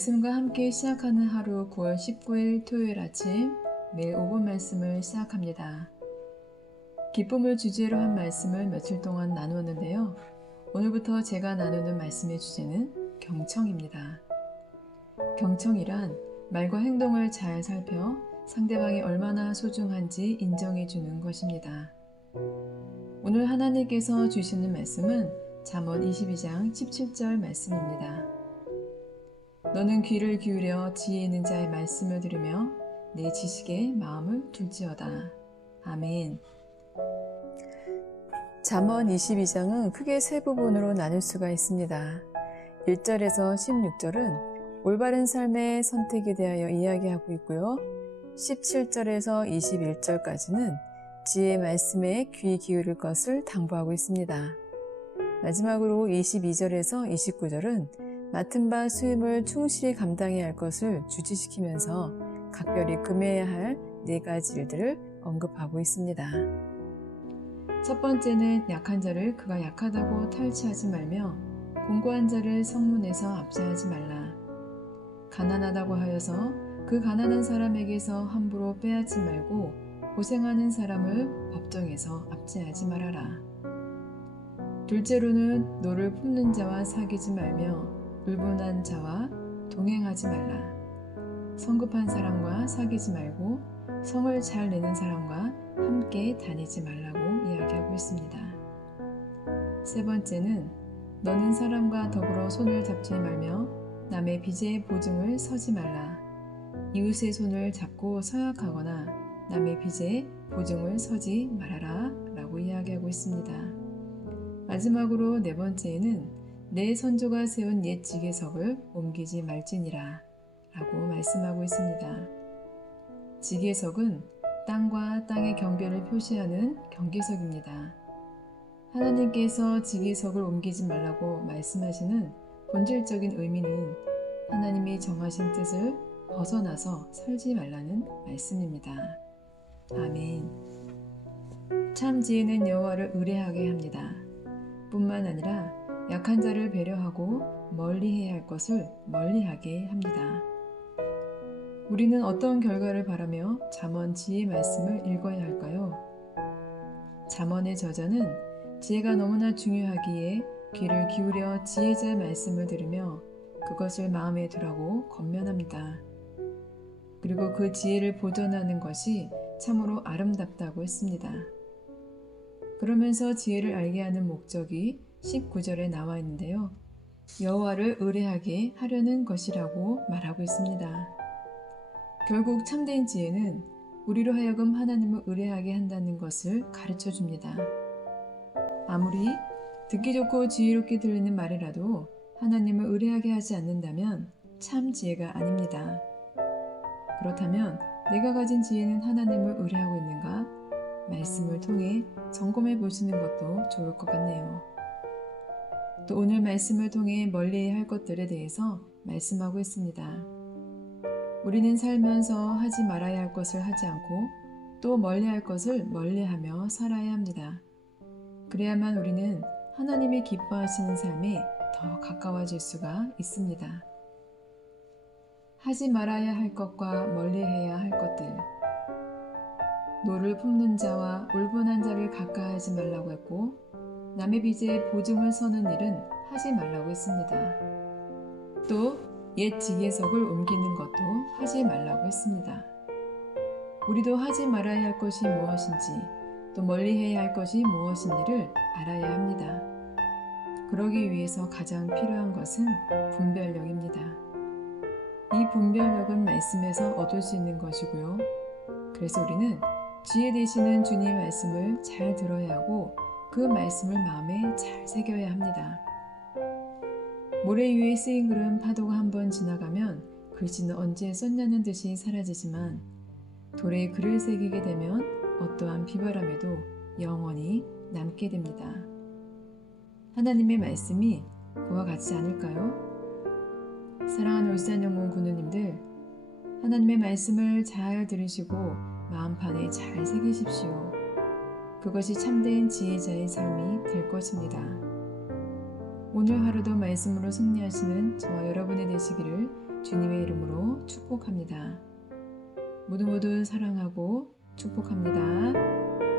말씀과 함께 시작하는 하루 9월 19일 토요일 아침 매일 5분 말씀을 시작합니다. 기쁨을 주제로 한 말씀을 며칠 동안 나누었는데요. 오늘부터 제가 나누는 말씀의 주제는 경청입니다. 경청이란 말과 행동을 잘 살펴 상대방이 얼마나 소중한지 인정해 주는 것입니다. 오늘 하나님께서 주시는 말씀은 잠언 22장 17절 말씀입니다. 너는 귀를 기울여 지혜 있는 자의 말씀을 들으며 내 지식에 마음을 둘지어다. 아멘. 잠언 22장은 크게 세 부분으로 나눌 수가 있습니다. 1절에서 16절은 올바른 삶의 선택에 대하여 이야기하고 있고요. 17절에서 21절까지는 지혜의 말씀에 귀 기울일 것을 당부하고 있습니다. 마지막으로 22절에서 29절은 맡은 바 수임을 충실히 감당해야 할 것을 주지시키면서 각별히 금해야 할 네 가지 일들을 언급하고 있습니다. 첫 번째는 약한 자를 그가 약하다고 탈취하지 말며 공고한 자를 성문에서 압제하지 말라. 가난하다고 하여서 그 가난한 사람에게서 함부로 빼앗지 말고 고생하는 사람을 법정에서 압제하지 말아라. 둘째로는 노를 품는 자와 사귀지 말며 울분한 자와 동행하지 말라. 성급한 사람과 사귀지 말고 성을 잘 내는 사람과 함께 다니지 말라고 이야기하고 있습니다. 세 번째는 너는 사람과 더불어 손을 잡지 말며 남의 빚의 보증을 서지 말라. 이웃의 손을 잡고 서약하거나 남의 빚에 보증을 서지 말아라 라고 이야기하고 있습니다. 마지막으로 네 번째에는 내 선조가 세운 옛 지게석을 옮기지 말지니라 라고 말씀하고 있습니다. 지게석은 땅과 땅의 경계를 표시하는 경계석입니다. 하나님께서 지게석을 옮기지 말라고 말씀하시는 본질적인 의미는 하나님이 정하신 뜻을 벗어나서 살지 말라는 말씀입니다. 아멘. 참 지혜는 여호와를 의뢰하게 합니다. 뿐만 아니라 약한 자를 배려하고 멀리해야 할 것을 멀리하게 합니다. 우리는 어떤 결과를 바라며 잠언 지혜 말씀을 읽어야 할까요? 잠언의 저자는 지혜가 너무나 중요하기에 귀를 기울여 지혜자의 말씀을 들으며 그것을 마음에 두라고 건면합니다. 그리고 그 지혜를 보존하는 것이 참으로 아름답다고 했습니다. 그러면서 지혜를 알게 하는 목적이 19절에 나와 있는데요. 여호와를 의뢰하게 하려는 것이라고 말하고 있습니다. 결국 참된 지혜는 우리로 하여금 하나님을 의뢰하게 한다는 것을 가르쳐 줍니다. 아무리 듣기 좋고 지혜롭게 들리는 말이라도 하나님을 의뢰하게 하지 않는다면 참 지혜가 아닙니다. 그렇다면 내가 가진 지혜는 하나님을 의뢰하고 있는가? 말씀을 통해 점검해 보시는 것도 좋을 것 같네요. 또 오늘 말씀을 통해 멀리해야 할 것들에 대해서 말씀하고 있습니다. 우리는 살면서 하지 말아야 할 것을 하지 않고 또 멀리 할 것을 멀리 하며 살아야 합니다. 그래야만 우리는 하나님이 기뻐하시는 삶에 더 가까워질 수가 있습니다. 하지 말아야 할 것과 멀리 해야 할 것들. 노를 품는 자와 울분한 자를 가까이하지 말라고 했고 남의 빚에 보증을 서는 일은 하지 말라고 했습니다. 또 옛 지게석을 옮기는 것도 하지 말라고 했습니다. 우리도 하지 말아야 할 것이 무엇인지 또 멀리 해야 할 것이 무엇인지를 알아야 합니다. 그러기 위해서 가장 필요한 것은 분별력입니다. 이 분별력은 말씀에서 얻을 수 있는 것이고요. 그래서 우리는 지혜 되시는 주님의 말씀을 잘 들어야 하고 그 말씀을 마음에 잘 새겨야 합니다. 모래 위에 쓰인 글은 파도가 한 번 지나가면 글씨는 언제 썼냐는 듯이 사라지지만 돌에 글을 새기게 되면 어떠한 비바람에도 영원히 남게 됩니다. 하나님의 말씀이 그와 같지 않을까요? 사랑하는 울산 영문 군우님들, 하나님의 말씀을 잘 들으시고 마음판에 잘 새기십시오. 그것이 참된 지혜자의 삶이 될 것입니다. 오늘 하루도 말씀으로 승리하시는 저와 여러분이 되시기를 주님의 이름으로 축복합니다. 모두 모두 사랑하고 축복합니다.